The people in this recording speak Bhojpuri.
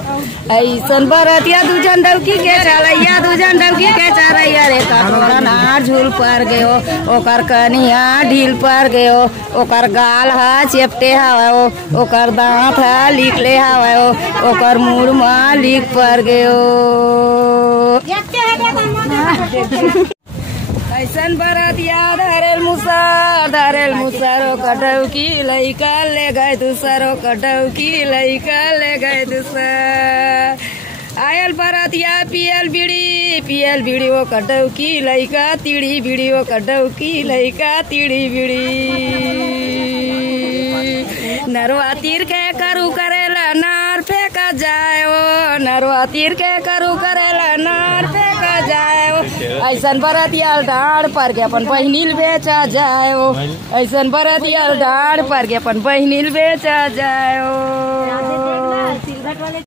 ऐसन बरतिया दू झंडौकी के चलैया दू झंडौकी के चलैया रे कटोरा नार झूल पर गयो ओकर कनिया ढील पर गयो ओकर गाल हा चेपटे हवा ओकर दांत हा लिखले हवा ओकर मुड़ मा लिख पर गयो। ऐसन बरतिया धरेल मुसरो कटौकी लइका ले गए दूसरो कटौकी लइका ले गए दूसर। आयल बरतिया पियल बीड़ी वो कटौकी लइका तिड़ी बीड़ी वो कटौकी लइका तिड़ी बीड़ी। नरवा तीर के करू करेला नार फेंका जाए ओ नरवा तीर के करू करेला नार फेंका जाए ओ। ऐसन बरतिया डाढ़ पर के अपन बहिनील बेचा जाए ओ ऐसन बरतिया डाढ़ पर के अपन बहिनील बेचा जाए ओ।